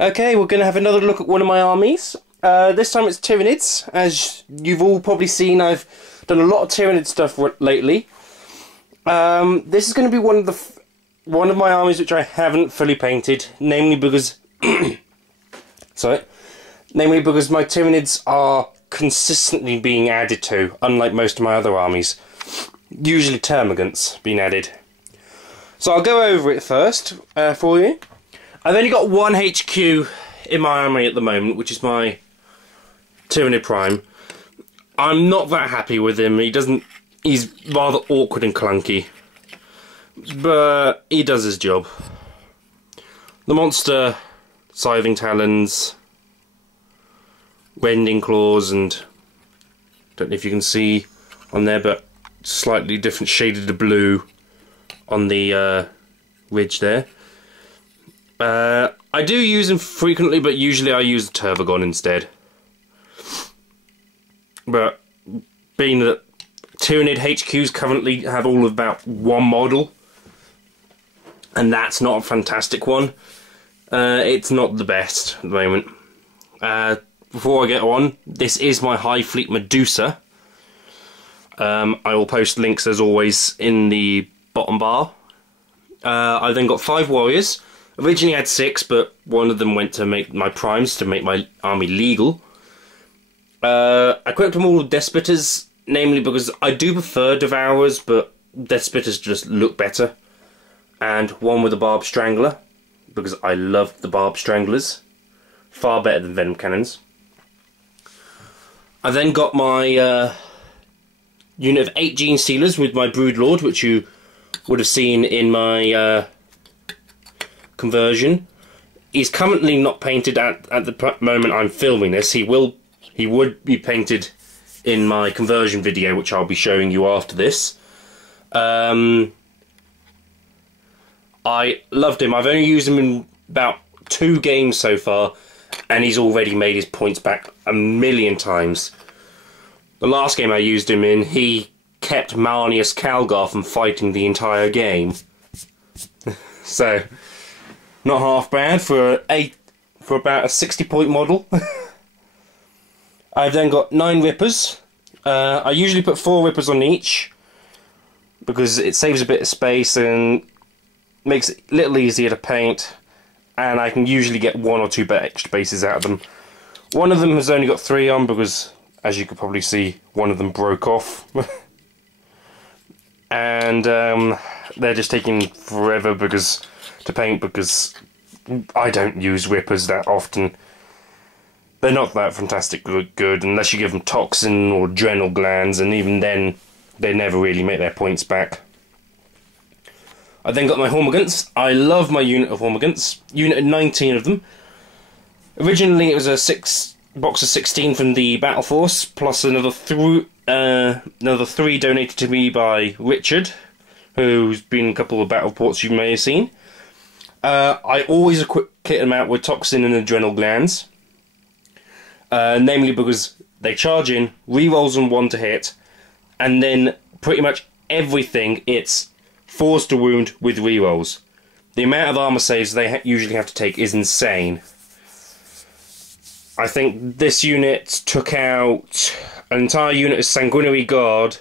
Okay, we're going to have another look at one of my armies. This time it's Tyranids. As you've all probably seen, I've done a lot of Tyranid stuff lately. This is going to be one of my armies which I haven't fully painted, namely because my Tyranids are consistently being added to, unlike most of my other armies. Usually termagants being added. So I'll go over it first for you. I've only got one HQ in my army at the moment, which is my Tyranid Prime. I'm not that happy with him. He's rather awkward and clunky, but he does his job. The monster, Scything Talons, Rending Claws, and don't know if you can see on there, but slightly different shaded of blue on the ridge there. I do use them frequently, but usually I use the Tervagon instead. But being that Tyranid HQs currently have all of about one model, and that's not a fantastic one, it's not the best at the moment. Before I get on, this is my Hive Fleet Medusa. I will post links as always in the bottom bar. I then got 5 warriors. Originally I had 6, but one of them went to make my primes to make my army legal. I equipped them all with Despoters, namely because I do prefer Devourers, but Despoters just look better. And one with a Barb Strangler, because I love the Barb Stranglers. Far better than Venom Cannons. I then got my unit of 8 Gene Stealers with my Broodlord, which you would have seen in my conversion. He's currently not painted at the moment I'm filming this. He would be painted in my conversion video, which I'll be showing you after this. I loved him. I've only used him in about 2 games so far, and he's already made his points back a million times. The last game I used him in, he kept Marnius Calgar from fighting the entire game. So, not half bad for about a 60-point model. I've then got 9 Rippers. I usually put 4 Rippers on each, because it saves a bit of space and makes it a little easier to paint, and I can usually get 1 or 2 extra bases out of them. One of them has only got 3 on because, as you could probably see, one of them broke off. And they're just taking forever to paint because I don't use Rippers that often. They're not that fantastic good unless you give them Toxin or Adrenal Glands, and even then they never really make their points back. I then got my Hormagaunts. I love my unit of Hormagaunts. Unit of 19 of them. Originally it was a box of 16 from the Battle Force, plus another 3 donated to me by Richard, who's been in a couple of battle ports you may have seen. I always kit them out with Toxin and Adrenal Glands, namely because they charge in, rerolls on 1 to hit, and then pretty much everything it's forced to wound with rerolls. The amount of armor saves they usually have to take is insane. I think this unit took out an entire unit of Sanguinary Guard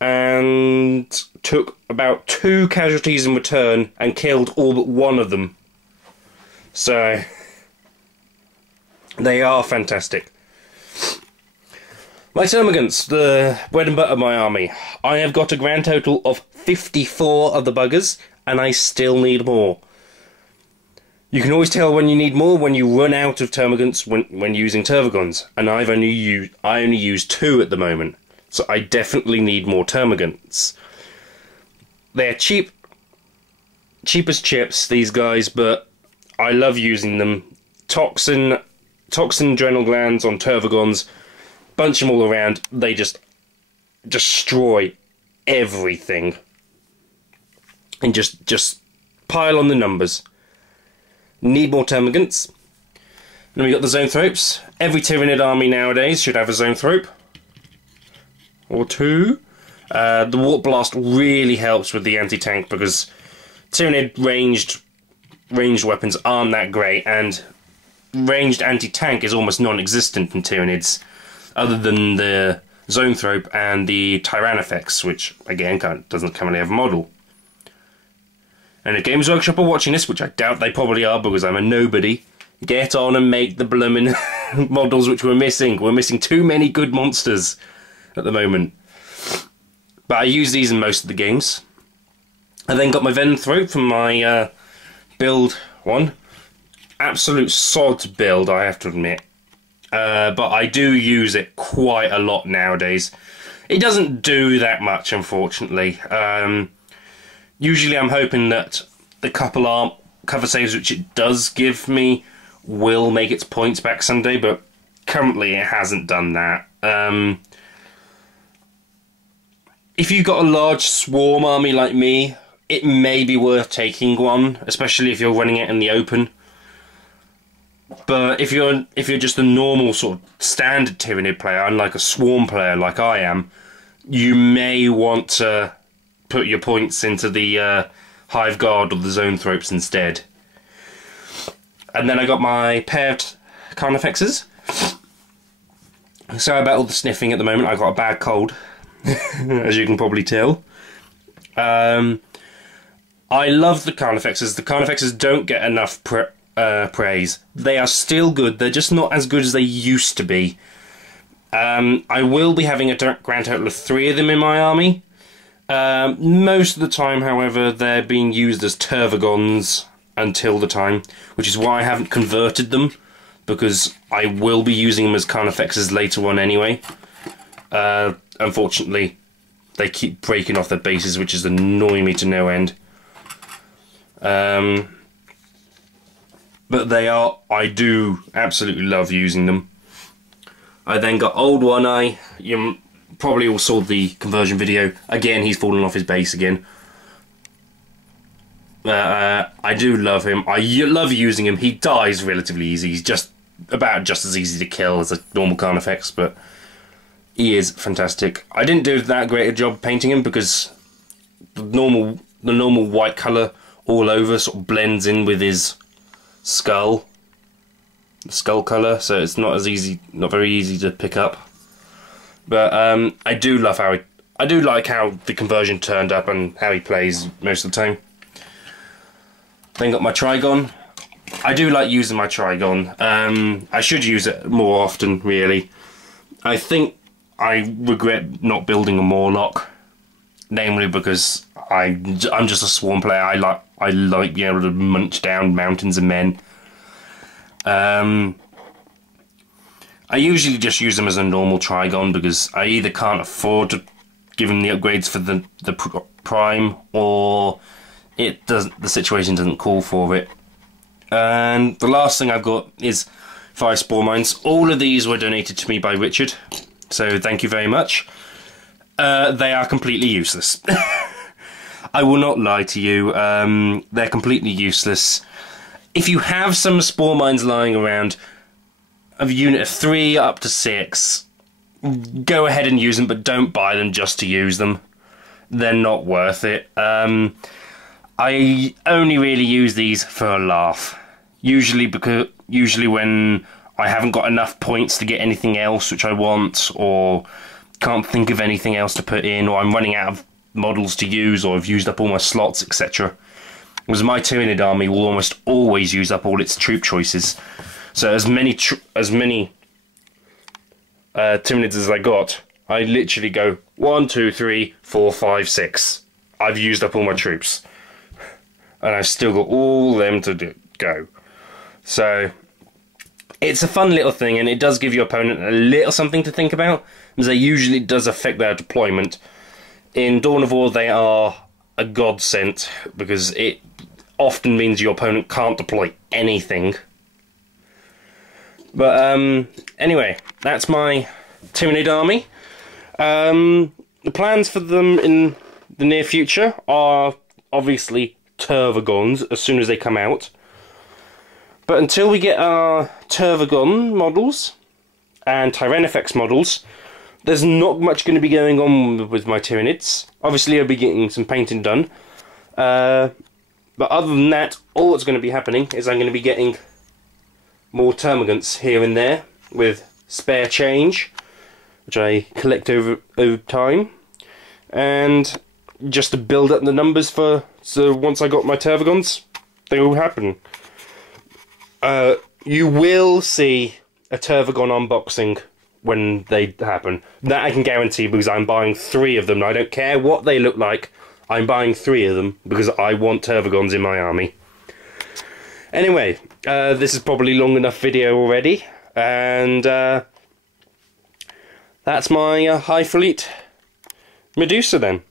and took about 2 casualties in return and killed all but 1 of them. So they are fantastic. My Termagants, the bread and butter of my army. I have got a grand total of 54 of the buggers, and I still need more. You can always tell when you need more when you run out of Termagants when using Tervagons, and I only use 2 at the moment, so I definitely need more Termagants. They're cheap as chips, these guys, but I love using them. Toxin Adrenal Glands on Tervagons, bunch them all around, they just destroy everything. And just pile on the numbers. Need more Termagants. Then we got the Zoanthropes. Every Tyranid army nowadays should have a Zoanthrope. Or 2. The Warp Blast really helps with the anti-tank because Tyranid ranged ranged weapons aren't that great, and ranged anti-tank is almost non-existent in Tyranids, other than the Zoanthrope and the Tyranid, which again doesn't currently have a model. And if Games Workshop are watching this, which I doubt they probably are because I'm a nobody, get on and make the bloomin' models which we're missing. We're missing too many good monsters at the moment. But I use these in most of the games. I then got my Venomthrope from my build one. Absolute sod build, I have to admit. But I do use it quite a lot nowadays. It doesn't do that much, unfortunately. Usually I'm hoping that the couple cover saves which it does give me will make its points back someday, but currently it hasn't done that. If you've got a large swarm army like me, it may be worth taking one, especially if you're running it in the open. But if you're just a normal sort of standard Tyranid player, unlike a swarm player like I am, you may want to put your points into the Hive Guard or the Zoanthropes instead. And then I got my paired Carnifexes. Sorry about all the sniffing at the moment, I got a bad cold, as you can probably tell. I love the Carnifexes. The Carnifexes don't get enough praise. They are still good, they're just not as good as they used to be. I will be having a grand total of 3 of them in my army. Most of the time, however, they're being used as Tervagons until the time, which is why I haven't converted them, because I will be using them as Carnifexes later on anyway. Unfortunately, they keep breaking off their bases, which is annoying me to no end. But I do absolutely love using them. I then got Old One Eye. You probably all saw the conversion video. Again, he's fallen off his base again. I do love him. I love using him. He dies relatively easy. He's just as easy to kill as a normal Carnifex, but he is fantastic. I didn't do that great a job painting him because the normal white colour all over sort of blends in with his skull. The skull colour, so it's not very easy to pick up. But I do love I do like how the conversion turned up and how he plays most of the time. Then got my Trigon. I do like using my Trigon. I should use it more often, really. I think I regret not building a Morlock, namely because I'm just a swarm player. I like being able to munch down mountains and men. I usually just use them as a normal Trigon because I either can't afford to give him the upgrades for the Prime, or the situation doesn't call for it. And the last thing I've got is 5 Spore Mines. All of these were donated to me by Richard, so thank you very much. They are completely useless. I will not lie to you, they're completely useless. If you have some Spore Mines lying around, of a unit of 3 up to 6, go ahead and use them, but don't buy them just to use them. They're not worth it. I only really use these for a laugh. Usually when I haven't got enough points to get anything else which I want, or can't think of anything else to put in, or I'm running out of models to use, or I've used up all my slots, etc. Because my Tyranid army will almost always use up all its troop choices. So as many Tyranids as I got, I literally go 1, 2, 3, 4, 5, 6. I've used up all my troops, and I've still got all them to go. So it's a fun little thing, and it does give your opponent a little something to think about, because it usually does affect their deployment. In Dawn of War, they are a godsend, because it often means your opponent can't deploy anything. But anyway, that's my Tyranid army. The plans for them in the near future are obviously Tervagons as soon as they come out. But until we get our Tervagon models and Tyranifex models, there's not much going to be going on with my Tyranids. Obviously I'll be getting some painting done. The But other than that, all that's going to be happening is I'm going to be getting more termagants here and there with spare change, which I collect over time, and just to build up the numbers for, so once I got my Tervagons, they will happen. You will see a Tervagon unboxing when they happen. That I can guarantee, because I'm buying 3 of them. I don't care what they look like, I'm buying 3 of them because I want Tervagons in my army. Anyway, this is probably long enough video already, and that's my Hive Fleet Medusa then.